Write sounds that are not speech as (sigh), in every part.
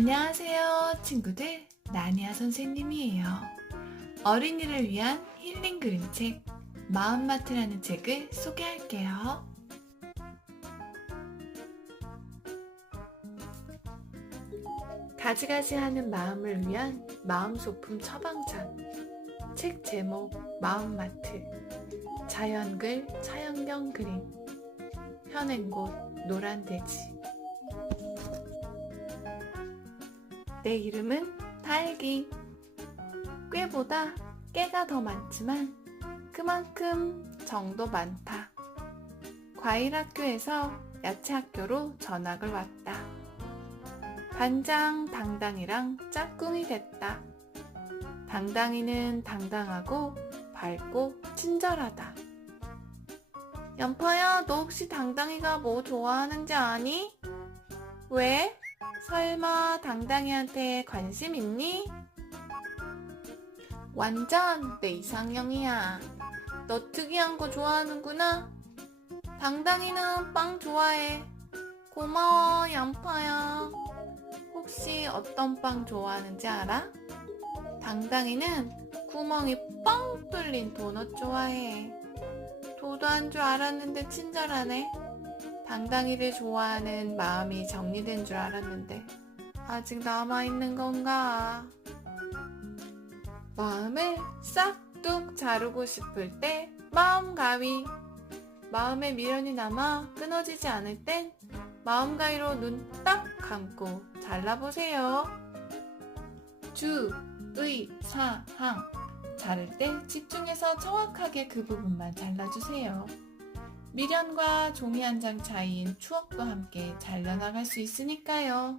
안녕하세요, 친구들. 나니아 선생님이에요. 어린이를 위한 힐링 그림책 마음마트라는 책을 소개할게요. 가지가지 하는 마음을 위한 마음 소품 처방전. 책 제목 마음마트. 자연글 차영경 그림. 현행곳 노란돼지. 내 이름은 딸기. 꾀보다 깨가 더 많지만 그만큼 정도 많다. 과일 학교에서 야채 학교로 전학을 왔다. 반장 당당이랑 짝꿍이 됐다. 당당이는 당당하고 밝고 친절하다. 연파야, 너 혹시 당당이가 뭐 좋아하는지 아니? 왜? 설마 당당이한테 관심 있니? 완전 내 이상형이야. 너 특이한 거 좋아하는구나. 당당이는 빵 좋아해. 고마워, 양파야. 혹시 어떤 빵 좋아하는지 알아? 당당이는 구멍이 뻥 뚫린 도넛 좋아해. 도도한 줄 알았는데 친절하네. 당당이를 좋아하는 마음이 정리된 줄 알았는데 아직 남아있는 건가? 마음을 싹둑 자르고 싶을 때 마음 가위 마음의 미련이 남아 끊어지지 않을 땐 마음 가위로 눈 딱 감고 잘라보세요. 주, 의, 사, 항 자를 때 집중해서 정확하게 그 부분만 잘라주세요. 미련과 종이 한 장 차이인 추억도 함께 잘려나갈 수 있으니까요.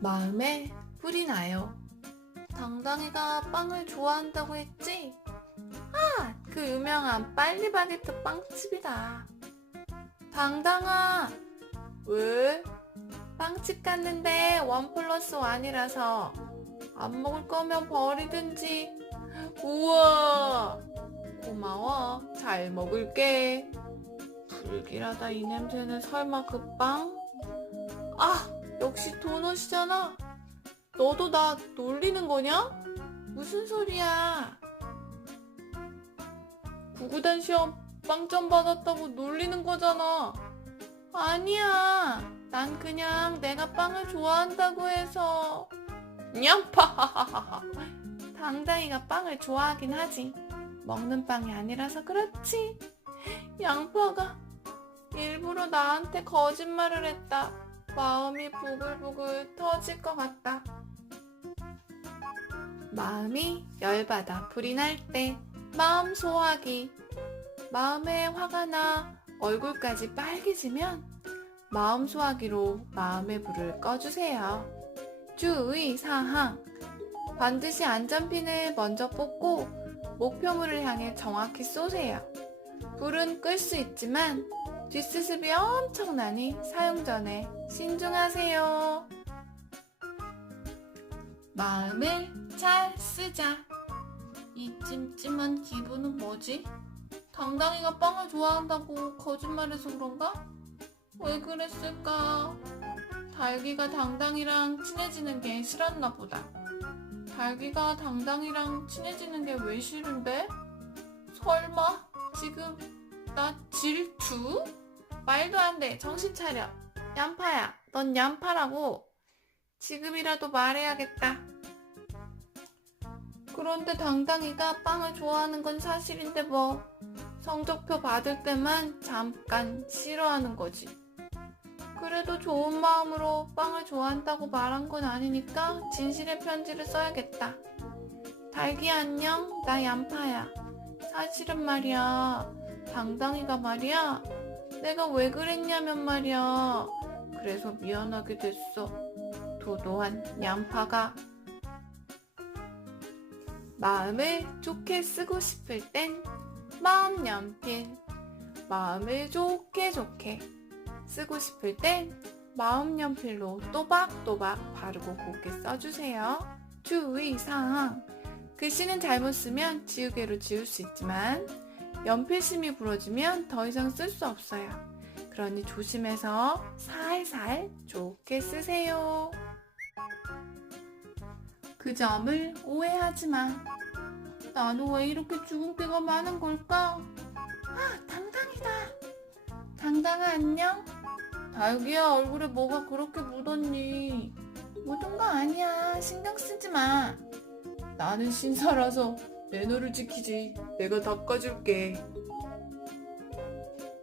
마음에 불이 나요. 당당이가 빵을 좋아한다고 했지? 아, 그 유명한 빨리바게트 빵집이다. 당당아, 왜? 빵집 갔는데 원 플러스 원이라서 안 먹을 거면 버리든지. 우와! 고마워. 잘 먹을게. 불길하다 이 냄새는 설마 그 빵? 아, 역시 도넛이잖아. 너도 나 놀리는 거냐? 무슨 소리야? 구구단 시험 빵점 받았다고 놀리는 거잖아. 아니야. 난 그냥 내가 빵을 좋아한다고 해서. 냠파! (laughs) 당당이가 빵을 좋아하긴 하지. 먹는 빵이 아니라서 그렇지. 양파가 일부러 나한테 거짓말을 했다. 마음이 부글부글 터질 것 같다. 마음이 열받아 불이 날 때 마음 소화기. 마음에 화가 나 얼굴까지 빨개지면 마음 소화기로 마음의 불을 꺼주세요. 주의 사항. 반드시 안전핀을 먼저 뽑고 목표물을 향해 정확히 쏘세요. 불은 끌 수 있지만 뒷수습이 엄청나니 사용 전에 신중하세요. 마음을 잘 쓰자. 이 찜찜한 기분은 뭐지? 당당이가 빵을 좋아한다고 거짓말해서 그런가? 왜 그랬을까? 달기가 당당이랑 친해지는 게 싫었나 보다. 달기가 당당이랑 친해지는 게 왜 싫은데? 설마 지금 나 질투? 말도 안 돼. 정신 차려. 얌파야. 넌 얌파라고. 지금이라도 말해야겠다. 그런데 당당이가 빵을 좋아하는 건 사실인데 뭐. 성적표 받을 때만 잠깐 싫어하는 거지. 그래도 좋은 마음으로 빵을 좋아한다고 말한 건 아니니까 진실의 편지를 써야겠다. 달기 안녕, 나 얌파야. 사실은 말이야, 당당이가 말이야, 내가 왜 그랬냐면 말이야. 그래서 미안하게 됐어. 도도한 얌파가. 마음을 좋게 쓰고 싶을 땐 마음 연필. 마음을 좋게 좋게. 쓰고 싶을 땐 마음 연필로 또박또박 바르고 곱게 써주세요. 주의사항. 글씨는 잘못 쓰면 지우개로 지울 수 있지만 연필심이 부러지면 더 이상 쓸 수 없어요. 그러니 조심해서 살살 좋게 쓰세요. 그 점을 오해하지 마. 나는 왜 이렇게 때가 많은 걸까? 아, 당당이다. 당당아 안녕? 달기야 얼굴에 뭐가 그렇게 묻었니? 묻은 거 아니야. 신경 쓰지 마. 나는 신사라서 매너를 지키지. 내가 닦아줄게.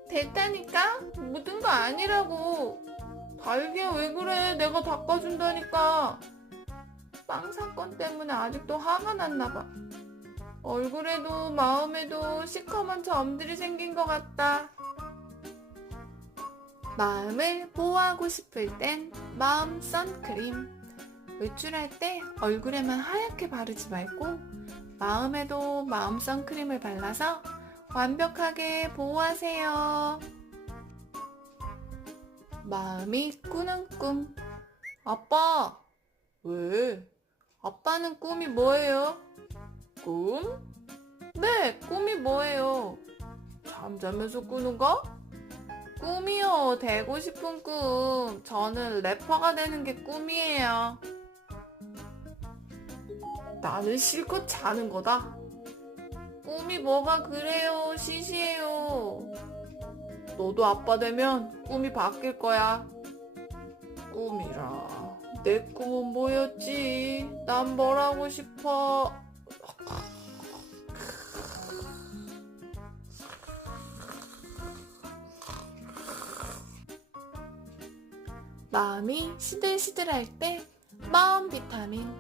됐다니까? 묻은 거 아니라고. 달기야 왜 그래? 내가 닦아준다니까. 빵 사건 때문에 아직도 화가 났나 봐. 얼굴에도 마음에도 시커먼 점들이 생긴 것 같다. 마음을 보호하고 싶을 땐 마음 선크림. 외출할 때 얼굴에만 하얗게 바르지 말고 마음에도 마음 선크림을 발라서 완벽하게 보호하세요. 마음이 꾸는 꿈. 아빠! 왜? 아빠는 꿈이 뭐예요? 꿈? 네, 꿈이 뭐예요? 잠자면서 꾸는 거? 꿈이요. 되고 싶은 꿈. 저는 래퍼가 되는 게 꿈이에요. 나는 실컷 자는 거다. 꿈이 뭐가 그래요. 시시해요. 너도 아빠 되면 꿈이 바뀔 거야. 꿈이라. 내 꿈은 뭐였지? 난 뭘 하고 싶어? 마음이 시들시들할 때 마음 비타민.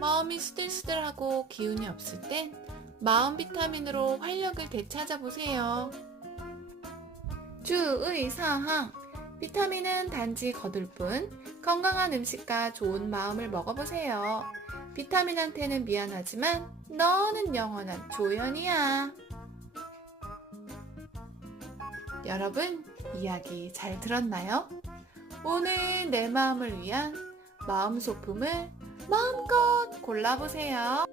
마음이 시들시들하고 기운이 없을 땐 마음 비타민으로 활력을 되찾아 보세요. 주의 사항. 비타민은 단지 거둘 뿐 건강한 음식과 좋은 마음을 먹어보세요. 비타민한테는 미안하지만 너는 영원한 조연이야. 여러분, 이야기 잘 들었나요? 오늘 내 마음을 위한 마음 소품을 마음껏 골라보세요.